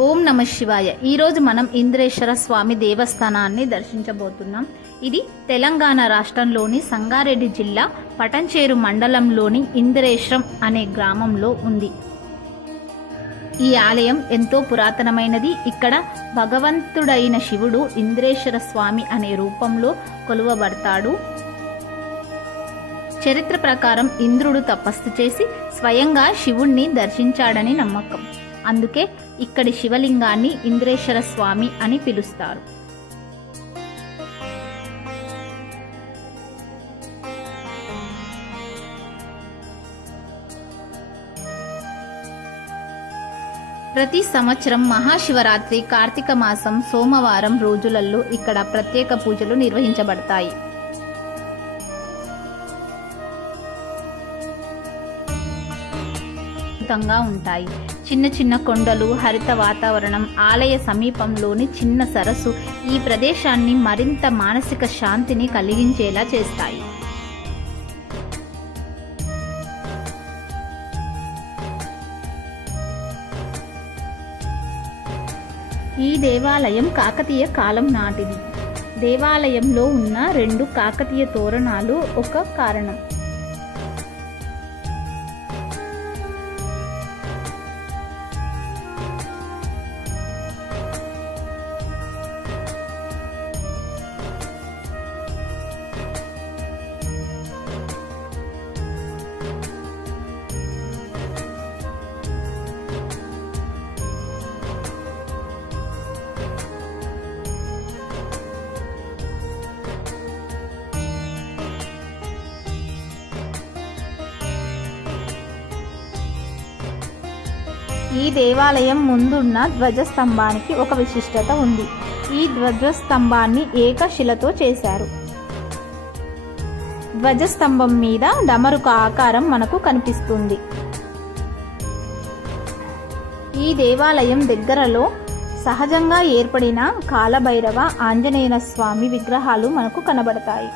ఓం నమ శివాయ. ఈరోజు మనం ఇంద్రేశ్వర స్వామి దేవస్థానాన్ని దర్శించబోతున్నాం. ఇది తెలంగాణ రాష్ట్రంలోని సంగారెడ్డి జిల్లా పటంచేరు మండలంలోని ఇంద్రేశ్వరం అనే గ్రామంలో ఉంది. ఈ ఆలయం ఎంతో పురాతనమైనది. ఇక్కడ భగవంతుడైన శివుడు ఇంద్రేశ్వర స్వామి అనే రూపంలో కొలువబడతాడు. చరిత్ర ప్రకారం ఇంద్రుడు తపస్సు చేసి స్వయంగా శివుణ్ణి దర్శించాడని నమ్మకం. అందుకే ఇక్కడి శివలింగాన్ని ఇంద్రేశ్వర స్వామి అని పిలుస్తారు. ప్రతి సంవత్సరం మహాశివరాత్రి కార్తీక మాసం సోమవారం రోజులలో ఇక్కడ ప్రత్యేక పూజలు నిర్వహించబడతాయి. ఉంటాయి. చిన్న చిన్న కొండలు, హరిత వాతావరణం, ఆలయ సమీపంలోని చిన్న సరస్సు ఈ ప్రదేశాన్ని మరింత మానసిక శాంతిని కలిగించేలా చేస్తాయి. ఈ దేవాలయం కాకతీయ కాలం నాటిది. దేవాలయంలో ఉన్న 2 కాకతీయ తోరణాలు ఒక కారణం. ఈ దేవాలయం ముందున్న ధ్వజస్తంభానికి ఒక విశిష్టత ఉంది. ఈ ధ్వజస్తంభాన్ని ఏకశిలతో చేశారు. ధ్వజస్తంభం మీద డమరుక ఆకారం మనకు కనిపిస్తుంది. ఈ దేవాలయం దగ్గరలో సహజంగా ఏర్పడిన కాలభైరవ, ఆంజనేయ స్వామి విగ్రహాలు మనకు కనబడతాయి.